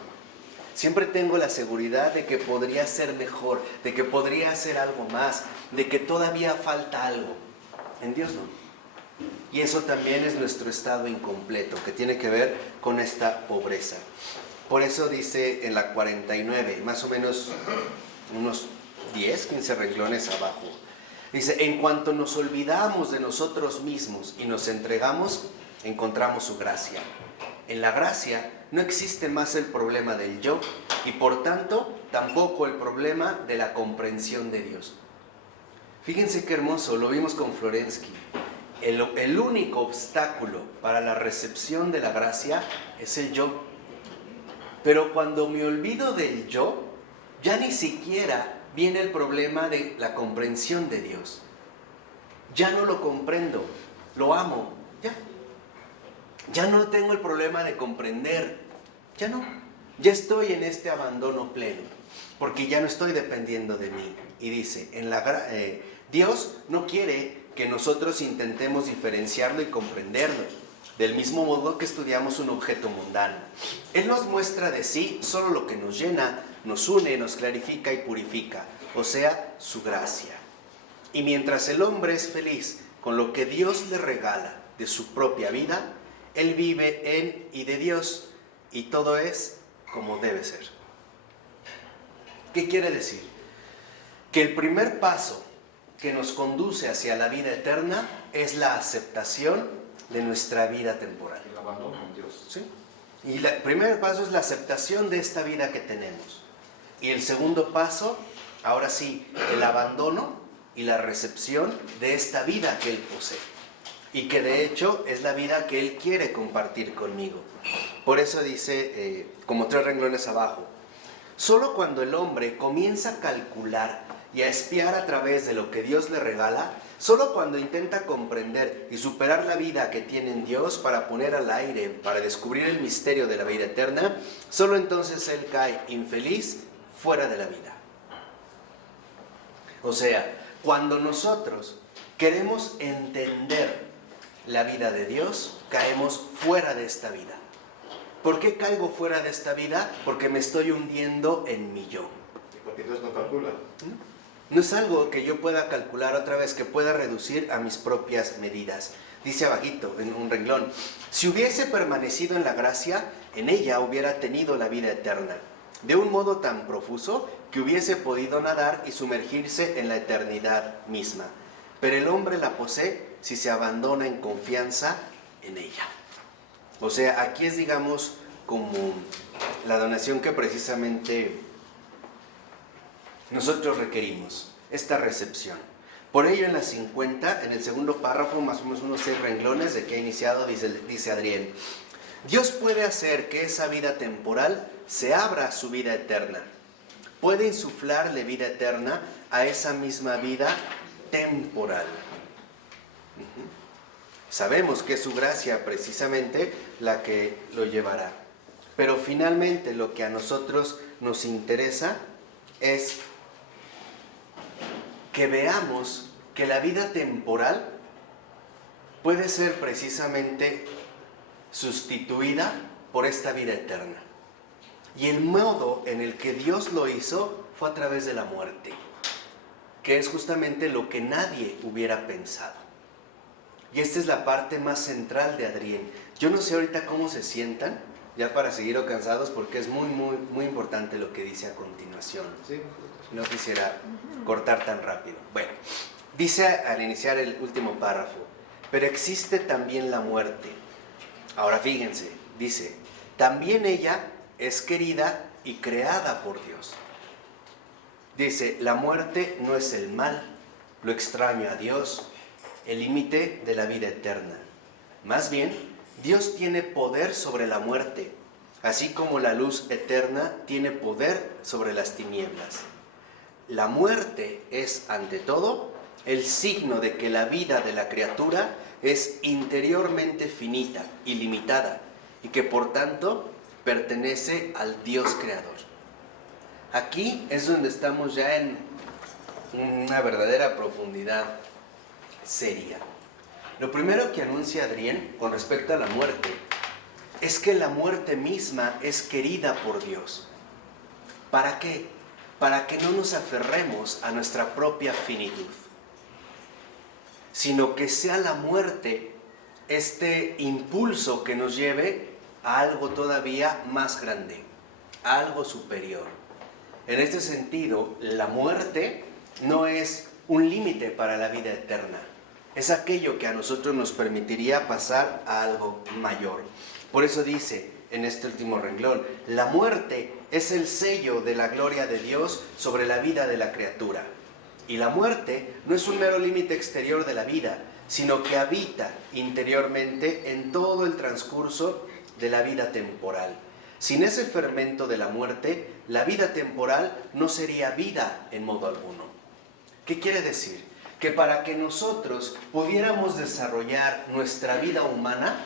Siempre tengo la seguridad de que podría ser mejor, de que podría hacer algo más, de que todavía falta algo. En Dios no. Y eso también es nuestro estado incompleto, que tiene que ver con esta pobreza. Por eso dice en la 49, más o menos unos 10, 15 renglones abajo. Dice, en cuanto nos olvidamos de nosotros mismos y nos entregamos, encontramos su gracia. En la gracia no existe más el problema del yo y por tanto tampoco el problema de la comprensión de Dios. Fíjense qué hermoso, lo vimos con Florensky. El único obstáculo para la recepción de la gracia es el yo. Pero cuando me olvido del yo, ya ni siquiera viene el problema de la comprensión de Dios. Ya no lo comprendo, lo amo, ya. Ya no tengo el problema de comprender, ya no. Ya estoy en este abandono pleno, porque ya no estoy dependiendo de mí. Y dice, Dios no quiere que nosotros intentemos diferenciarlo y comprenderlo, del mismo modo que estudiamos un objeto mundano. Él nos muestra de sí solo lo que nos llena, nos une, nos clarifica y purifica, o sea, su gracia. Y mientras el hombre es feliz con lo que Dios le regala de su propia vida, él vive en y de Dios, y todo es como debe ser. ¿Qué quiere decir? Que el primer paso que nos conduce hacia la vida eterna es la aceptación de nuestra vida temporal. El abandono en Dios. ¿Sí? Y el primer paso es la aceptación de esta vida que tenemos. Y el segundo paso, ahora sí, el abandono y la recepción de esta vida que Él posee. Y que de hecho es la vida que Él quiere compartir conmigo. Por eso dice, como 3 renglones abajo, solo cuando el hombre comienza a calcular y a espiar a través de lo que Dios le regala, solo cuando intenta comprender y superar la vida que tiene en Dios para poner al aire, para descubrir el misterio de la vida eterna, solo entonces él cae infeliz fuera de la vida. O sea, cuando nosotros queremos entender la vida de Dios, caemos fuera de esta vida. ¿Por qué caigo fuera de esta vida? Porque me estoy hundiendo en mi yo. Porque Dios no calcula. No es algo que yo pueda calcular otra vez, que pueda reducir a mis propias medidas. Dice abajito, en un renglón, si hubiese permanecido en la gracia, en ella hubiera tenido la vida eterna, de un modo tan profuso que hubiese podido nadar y sumergirse en la eternidad misma. Pero el hombre la posee si se abandona en confianza en ella. O sea, aquí es, digamos, como la donación que precisamente nosotros requerimos, esta recepción. Por ello en la 50, en el segundo párrafo, más o menos unos 6 renglones de que ha iniciado, dice Adrián, Dios puede hacer que esa vida temporal se abra a su vida eterna. puede insuflarle vida eterna a esa misma vida temporal. Sabemos que es su gracia precisamente la que lo llevará. Pero finalmente lo que a nosotros nos interesa es que veamos que la vida temporal puede ser precisamente sustituida por esta vida eterna. Y el modo en el que Dios lo hizo fue a través de la muerte, que es justamente lo que nadie hubiera pensado. Y esta es la parte más central de Adrián. Yo no sé ahorita cómo se sientan, ya para seguir cansados, porque es muy importante lo que dice a continuación. Sí. No quisiera cortar tan rápido. Bueno, dice al iniciar el último párrafo, pero existe también la muerte. Ahora fíjense, dice, también ella es querida y creada por Dios. Dice, la muerte no es el mal, lo extraño a Dios, el límite de la vida eterna. Más bien, Dios tiene poder sobre la muerte, así como la luz eterna tiene poder sobre las tinieblas. La muerte es, ante todo, el signo de que la vida de la criatura es interiormente finita y limitada, y que por tanto pertenece al Dios creador. Aquí es donde estamos ya en una verdadera profundidad seria. Lo primero que anuncia Adrián con respecto a la muerte es que la muerte misma es querida por Dios. ¿Para qué? Para que no nos aferremos a nuestra propia finitud, sino que sea la muerte este impulso que nos lleve a algo todavía más grande, a algo superior. En este sentido, la muerte no es un límite para la vida eterna, es aquello que a nosotros nos permitiría pasar a algo mayor. Por eso dice en este último renglón, la muerte es el sello de la gloria de Dios sobre la vida de la criatura. Y la muerte no es un mero límite exterior de la vida, sino que habita interiormente en todo el transcurso de la vida temporal. Sin ese fermento de la muerte, la vida temporal no sería vida en modo alguno. ¿Qué quiere decir? Que para que nosotros pudiéramos desarrollar nuestra vida humana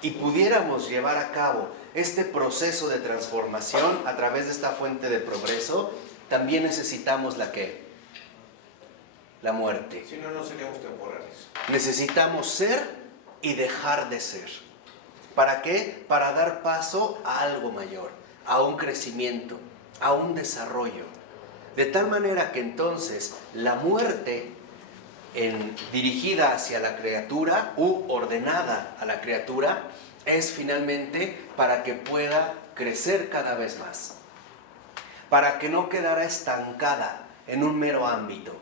y pudiéramos llevar a cabo este proceso de transformación a través de esta fuente de progreso, también necesitamos ¿la qué? La muerte. Si no, no seríamos temporales. Necesitamos ser y dejar de ser. ¿Para qué? Para dar paso a algo mayor, a un crecimiento, a un desarrollo. De tal manera que entonces la muerte dirigida hacia la criatura u ordenada a la criatura es finalmente para que pueda crecer cada vez más, para que no quedara estancada en un mero ámbito,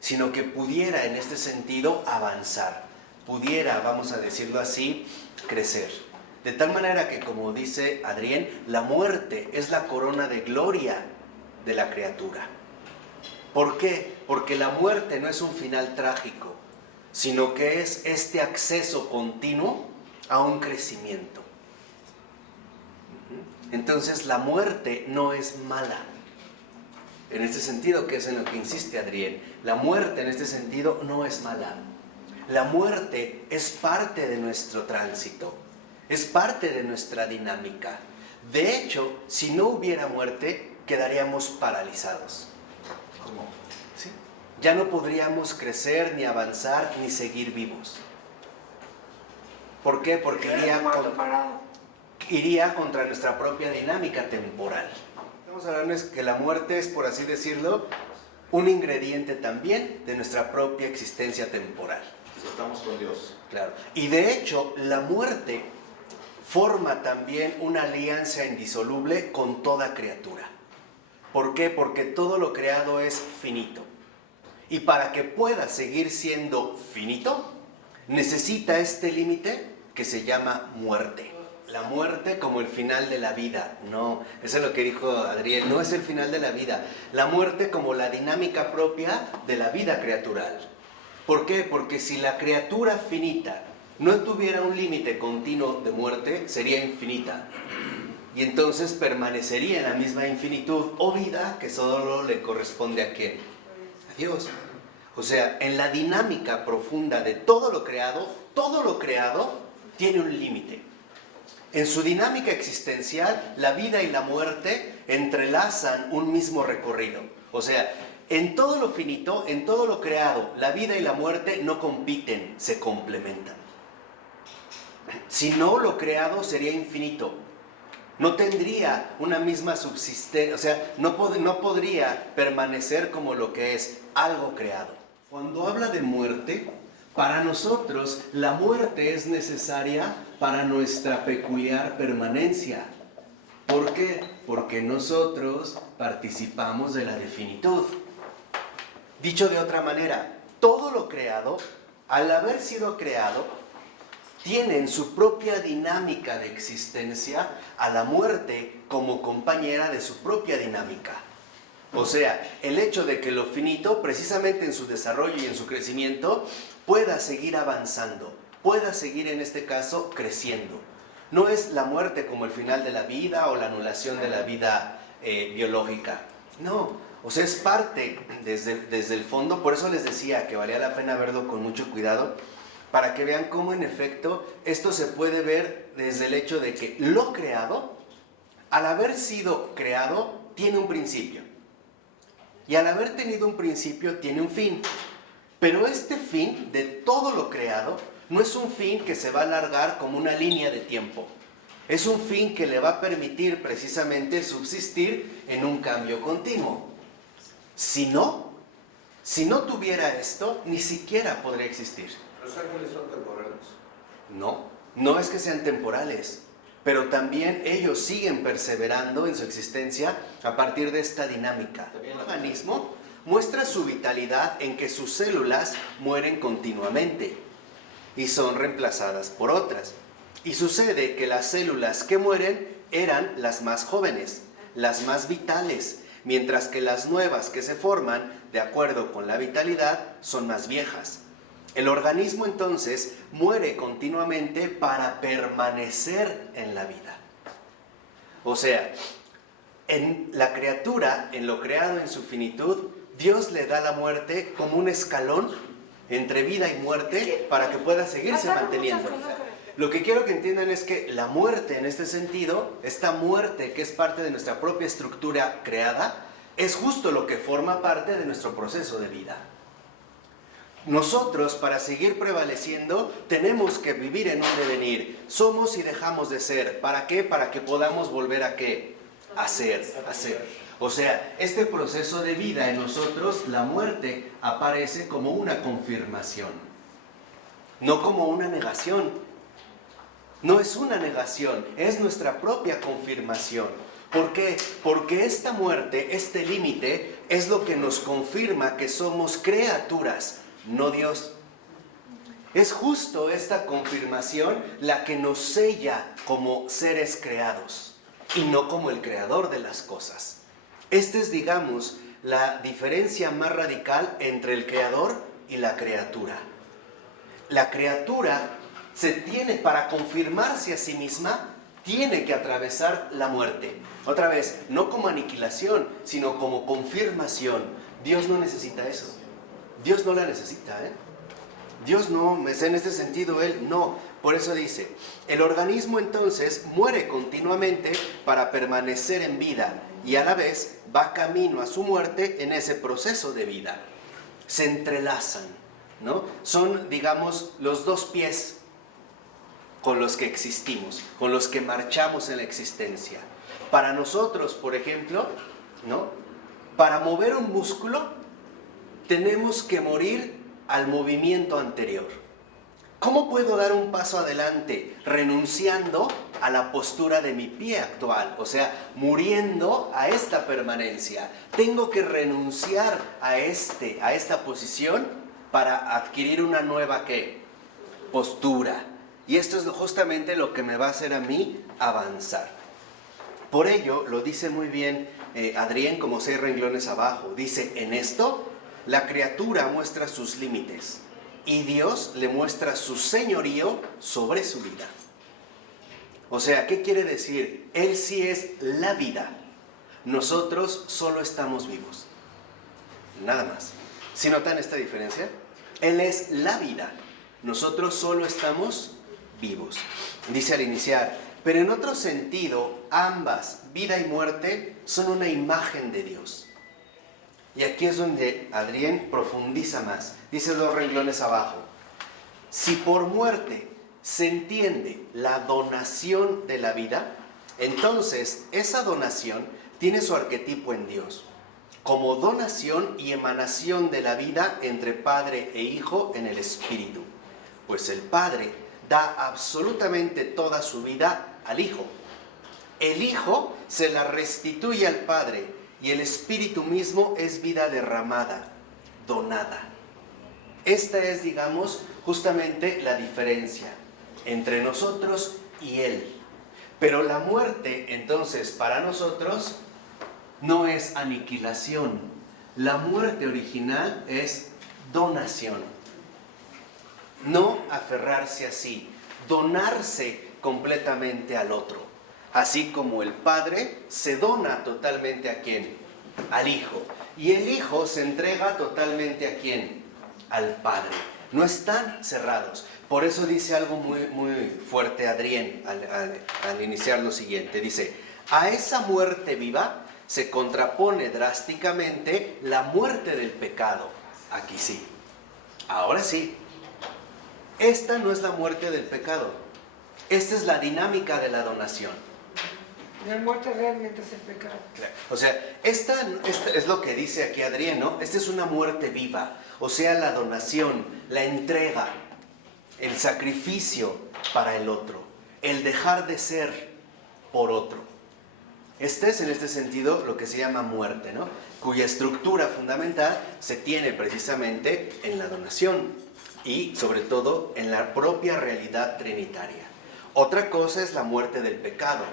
sino que pudiera en este sentido avanzar, pudiera, vamos a decirlo así, crecer. De tal manera que, como dice Adrián, la muerte es la corona de gloria de la criatura. ¿Por qué? Porque la muerte no es un final trágico, sino que es este acceso continuo a un crecimiento. Entonces la muerte no es mala. En este sentido, que es en lo que insiste Adrián, la muerte en este sentido no es mala. La muerte es parte de nuestro tránsito, es parte de nuestra dinámica. De hecho, si no hubiera muerte, quedaríamos paralizados. ¿Cómo? ¿Sí? Ya no podríamos crecer, ni avanzar, ni seguir vivos. ¿Por qué? Porque iría contra nuestra propia dinámica temporal. Estamos hablando de que la muerte es, por así decirlo, un ingrediente también de nuestra propia existencia temporal. Si estamos con Dios. Claro. Y de hecho, la muerte forma también una alianza indisoluble con toda criatura. ¿Por qué? Porque todo lo creado es finito. Y para que pueda seguir siendo finito, necesita este límite que se llama muerte. La muerte como el final de la vida. No, eso es lo que dijo Adrián, no es el final de la vida. La muerte como la dinámica propia de la vida criatural. ¿Por qué? Porque si la criatura finita no tuviera un límite continuo de muerte, sería infinita. y entonces permanecería en la misma infinitud o vida que solo le corresponde ¿a quién? A Dios. O sea, en la dinámica profunda de todo lo creado tiene un límite. En su dinámica existencial, la vida y la muerte entrelazan un mismo recorrido. O sea, en todo lo finito, en todo lo creado, la vida y la muerte no compiten, se complementan. Si no, lo creado sería infinito. No tendría una misma subsistencia, o sea, no podría permanecer como lo que es algo creado. Cuando habla de muerte, para nosotros la muerte es necesaria para nuestra peculiar permanencia. ¿Por qué? Porque nosotros participamos de la definitud. Dicho de otra manera, todo lo creado, al haber sido creado, tiene en su propia dinámica de existencia a la muerte como compañera de su propia dinámica. O sea, el hecho de que lo finito, precisamente en su desarrollo y en su crecimiento, pueda seguir avanzando, pueda seguir en este caso creciendo. No es la muerte como el final de la vida o la anulación de la vida biológica. No, o sea, es parte desde el fondo. Por eso les decía que valía la pena verlo con mucho cuidado, para que vean cómo en efecto esto se puede ver desde el hecho de que lo creado, al haber sido creado, tiene un principio. Y al haber tenido un principio, tiene un fin. Pero este fin de todo lo creado no es un fin que se va a alargar como una línea de tiempo. Es un fin que le va a permitir precisamente subsistir en un cambio continuo. Si no tuviera esto, ni siquiera podría existir. ¿Los ángeles son temporales? No es que sean temporales, pero también ellos siguen perseverando en su existencia a partir de esta dinámica. El organismo muestra su vitalidad en que sus células mueren continuamente y son reemplazadas por otras. Y sucede que las células que mueren eran las más jóvenes, las más vitales, mientras que las nuevas que se forman, de acuerdo con la vitalidad, son más viejas. El organismo entonces muere continuamente para permanecer en la vida. O sea, en la criatura, en lo creado en su finitud, Dios le da la muerte como un escalón entre vida y muerte para que pueda seguirse manteniendo. Lo que quiero que entiendan es que la muerte en este sentido, esta muerte que es parte de nuestra propia estructura creada, es justo lo que forma parte de nuestro proceso de vida. Nosotros, para seguir prevaleciendo, tenemos que vivir en un devenir. Somos y dejamos de ser. ¿Para qué? Para que podamos volver a ¿qué? A ser. O sea, este proceso de vida en nosotros, la muerte aparece como una confirmación, no como una negación. No es una negación, es nuestra propia confirmación. ¿Por qué? Porque esta muerte, este límite, es lo que nos confirma que somos criaturas, no Dios. Es justo esta confirmación la que nos sella como seres creados y no como el creador de las cosas. Esta es, digamos, la diferencia más radical entre el creador y la criatura. La criatura para confirmarse a sí misma, tiene que atravesar la muerte. Otra vez, no como aniquilación, sino como confirmación. Dios no necesita eso. Dios no la necesita, Dios no, en este sentido, Él no. Por eso dice, el organismo entonces muere continuamente para permanecer en vida y a la vez va camino a su muerte en ese proceso de vida. Se entrelazan, ¿no? Son, digamos, los dos pies con los que existimos, con los que marchamos en la existencia. Para nosotros, por ejemplo, ¿no? Para mover un músculo, tenemos que morir al movimiento anterior. ¿Cómo puedo dar un paso adelante renunciando a la postura de mi pie actual? O sea, muriendo a esta permanencia. Tengo que renunciar a esta posición para adquirir una nueva ¿qué? Postura. Y esto es justamente lo que me va a hacer a mí avanzar. Por ello, lo dice muy bien Adrián, como 6 renglones abajo. Dice, en esto, la criatura muestra sus límites y Dios le muestra su señorío sobre su vida. O sea, ¿qué quiere decir? Él sí es la vida. Nosotros solo estamos vivos. Nada más. ¿Sí notan esta diferencia? Él es la vida. Nosotros solo estamos vivos. Dice al iniciar, pero en otro sentido, ambas, vida y muerte, son una imagen de Dios. Y aquí es donde Adrián profundiza más. Dice 2 renglones abajo. Si por muerte se entiende la donación de la vida, entonces esa donación tiene su arquetipo en Dios, como donación y emanación de la vida entre Padre e Hijo en el Espíritu. Pues el Padre da absolutamente toda su vida al Hijo. El Hijo se la restituye al Padre y el Espíritu mismo es vida derramada, donada. Esta es, digamos, justamente la diferencia entre nosotros y Él. Pero la muerte, entonces, para nosotros no es aniquilación. La muerte original es donación. No aferrarse así, donarse completamente al otro. Así como el Padre se dona totalmente ¿a quién? Al Hijo. Y el Hijo se entrega totalmente ¿a quién? Al Padre. No están cerrados. Por eso dice algo muy fuerte Adrián al iniciar lo siguiente. Dice, a esa muerte viva se contrapone drásticamente la muerte del pecado. Aquí sí. Ahora sí. Esta no es la muerte del pecado. Esta es la dinámica de la donación. La muerte realmente es el pecado. O sea, esta es lo que dice aquí Adrián, ¿no? Esta es una muerte viva. O sea, la donación, la entrega, el sacrificio para el otro, el dejar de ser por otro. Este es en este sentido lo que se llama muerte, ¿no? Cuya estructura fundamental se tiene precisamente en la donación y sobre todo en la propia realidad trinitaria. Otra cosa es la muerte del pecado.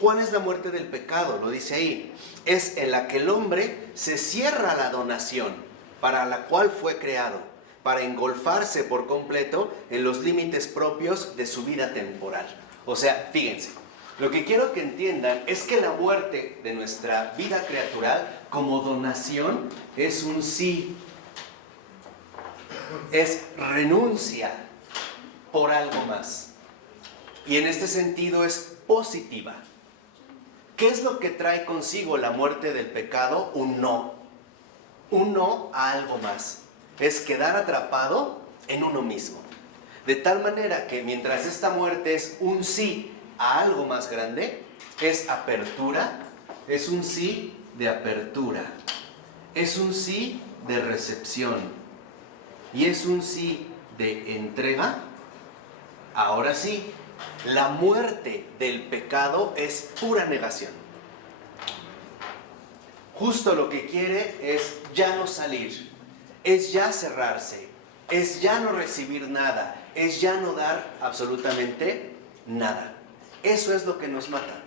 ¿Cuál es la muerte del pecado? Lo dice ahí. Es en la que el hombre se cierra a la donación para la cual fue creado, para engolfarse por completo en los límites propios de su vida temporal. O sea, fíjense, lo que quiero que entiendan es que la muerte de nuestra vida creatural como donación es un sí, es renuncia por algo más. Y en este sentido es positiva. ¿Qué es lo que trae consigo la muerte del pecado? Un no a algo más. Es quedar atrapado en uno mismo. De tal manera que mientras esta muerte es un sí a algo más grande, es apertura, es un sí de apertura, es un sí de recepción y es un sí de entrega. Ahora sí, la muerte del pecado es pura negación. Justo lo que quiere es ya no salir, es ya cerrarse, es ya no recibir nada, es ya no dar absolutamente nada. Eso es lo que nos mata.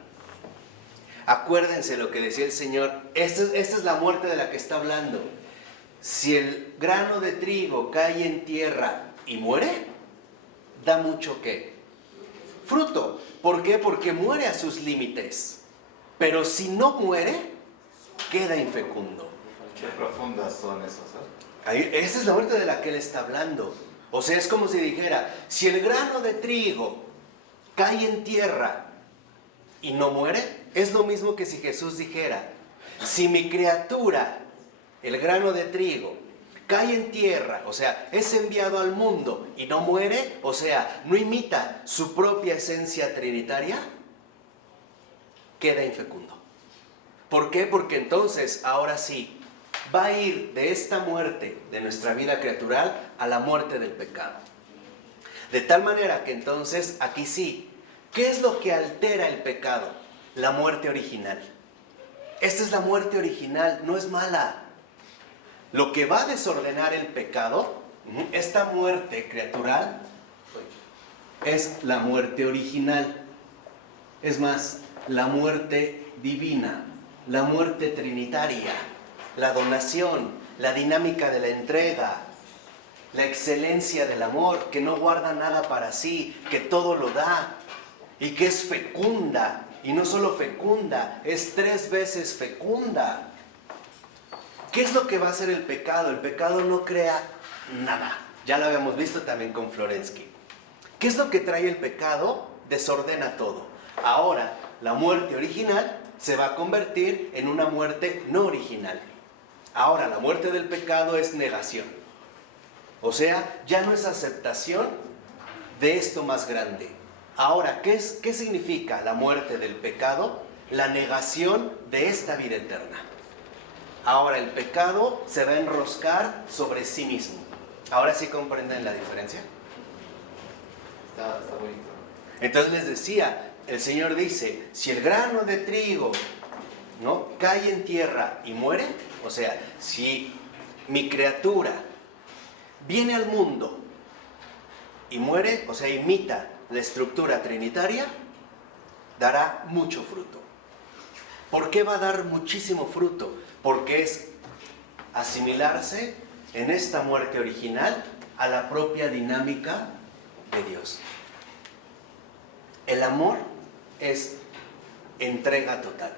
Acuérdense lo que decía el Señor, esta es la muerte de la que está hablando. Si el grano de trigo cae en tierra y muere, da mucho ¿qué? Fruto. ¿Por qué? Porque muere a sus límites. Pero si no muere, queda infecundo. Qué profundas son esas, Esa es la muerte de la que él está hablando. O sea, es como si dijera, si el grano de trigo cae en tierra y no muere, es lo mismo que si Jesús dijera, si mi criatura, el grano de trigo, cae en tierra, o sea, es enviado al mundo y no muere, o sea, no imita su propia esencia trinitaria, queda infecundo. ¿Por qué? Porque entonces, ahora sí, va a ir de esta muerte de nuestra vida criatural a la muerte del pecado. De tal manera que entonces, aquí sí, ¿qué es lo que altera el pecado? La muerte original. Esta es la muerte original, no es mala. Lo que va a desordenar el pecado, esta muerte criatural, es la muerte original. Es más, la muerte divina, la muerte trinitaria, la donación, la dinámica de la entrega, la excelencia del amor, que no guarda nada para sí, que todo lo da. y que es fecunda, y no solo fecunda, es 3 veces fecunda. ¿Qué es lo que va a hacer el pecado? El pecado no crea nada. Ya lo habíamos visto también con Florensky. ¿Qué es lo que trae el pecado? Desordena todo. Ahora, la muerte original se va a convertir en una muerte no original. Ahora, la muerte del pecado es negación. O sea, ya no es aceptación de esto más grande. Ahora, ¿qué significa la muerte del pecado? La negación de esta vida eterna. Ahora, el pecado se va a enroscar sobre sí mismo. ¿Ahora sí comprenden la diferencia? Está bonito. Entonces les decía, el Señor dice, si el grano de trigo, ¿no?, cae en tierra y muere, o sea, si mi criatura viene al mundo y muere, o sea, imita la estructura trinitaria, dará mucho fruto. ¿Por qué va a dar muchísimo fruto? Porque es asimilarse en esta muerte original a la propia dinámica de Dios. El amor es entrega total.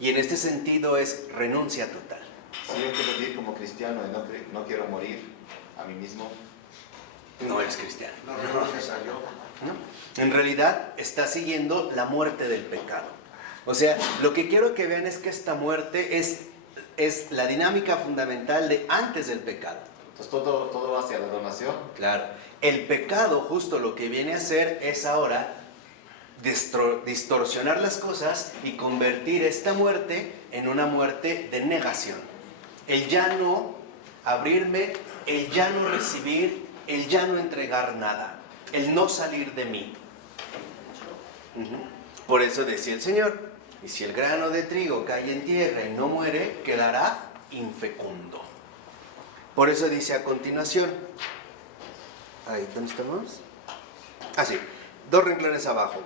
Y en este sentido es renuncia total. Si yo quiero vivir como cristiano y no quiero morir a mí mismo, No eres cristiano. No renuncias a yo. ¿No? En realidad está siguiendo la muerte del pecado. O sea, lo que quiero que vean es que esta muerte es la dinámica fundamental de antes del pecado. entonces todo va hacia la donación. Claro. El pecado justo lo que viene a hacer es ahora distorsionar las cosas y convertir esta muerte en una muerte de negación. El ya no abrirme, el ya no recibir, el ya no entregar nada, el no salir de mí. Por eso decía el Señor, y si el grano de trigo cae en tierra y no muere, quedará infecundo. Por eso dice a continuación, ahí, ¿dónde estamos? Sí, 2 renglones abajo.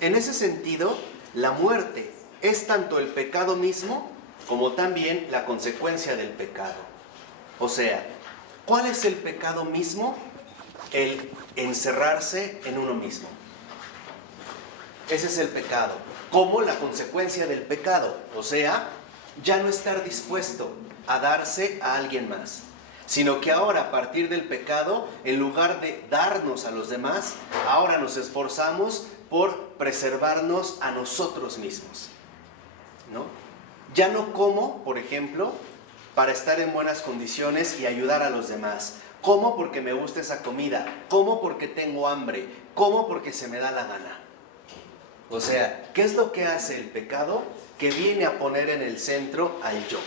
En ese sentido, la muerte es tanto el pecado mismo como también la consecuencia del pecado. O sea, ¿cuál es el pecado mismo? El encerrarse en uno mismo. Ese es el pecado, como la consecuencia del pecado. O sea, ya no estar dispuesto a darse a alguien más, sino que ahora a partir del pecado, en lugar de darnos a los demás, ahora nos esforzamos por preservarnos a nosotros mismos, ¿no? Ya no como, por ejemplo, para estar en buenas condiciones y ayudar a los demás. Como porque me gusta esa comida, como porque tengo hambre, como porque se me da la gana. O sea, ¿qué es lo que hace el pecado? Que viene a poner en el centro al yo.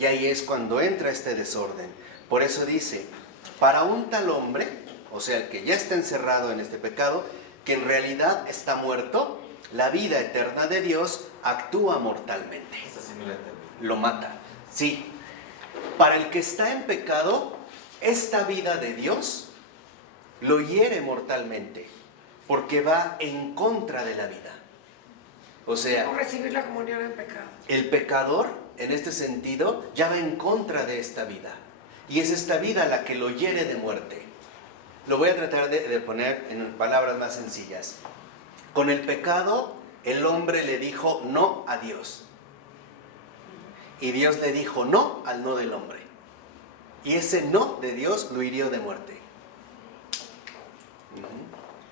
Y ahí es cuando entra este desorden. Por eso dice, para un tal hombre, o sea, el que ya está encerrado en este pecado, que en realidad está muerto, la vida eterna de Dios actúa mortalmente. Es asimilar el término. Lo mata. Sí. Para el que está en pecado, esta vida de Dios lo hiere mortalmente, porque va en contra de la vida. O sea, No recibir la comunión en pecado. el pecador, en este sentido, ya va en contra de esta vida. Y es esta vida la que lo hiere de muerte. Lo voy a tratar de poner en palabras más sencillas. Con el pecado, el hombre le dijo no a Dios. Y Dios le dijo no al no del hombre. Y ese no de Dios lo hirió de muerte.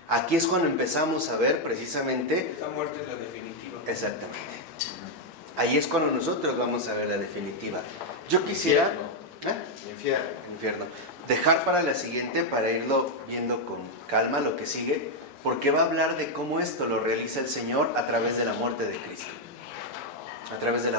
Aquí es cuando empezamos a ver precisamente... Esta muerte es la definitiva. Exactamente. Ahí es cuando nosotros vamos a ver la definitiva. Yo quisiera... Infierno. Dejar para la siguiente, para irlo viendo con calma lo que sigue, porque va a hablar de cómo esto lo realiza el Señor a través de la muerte de Cristo. A través de la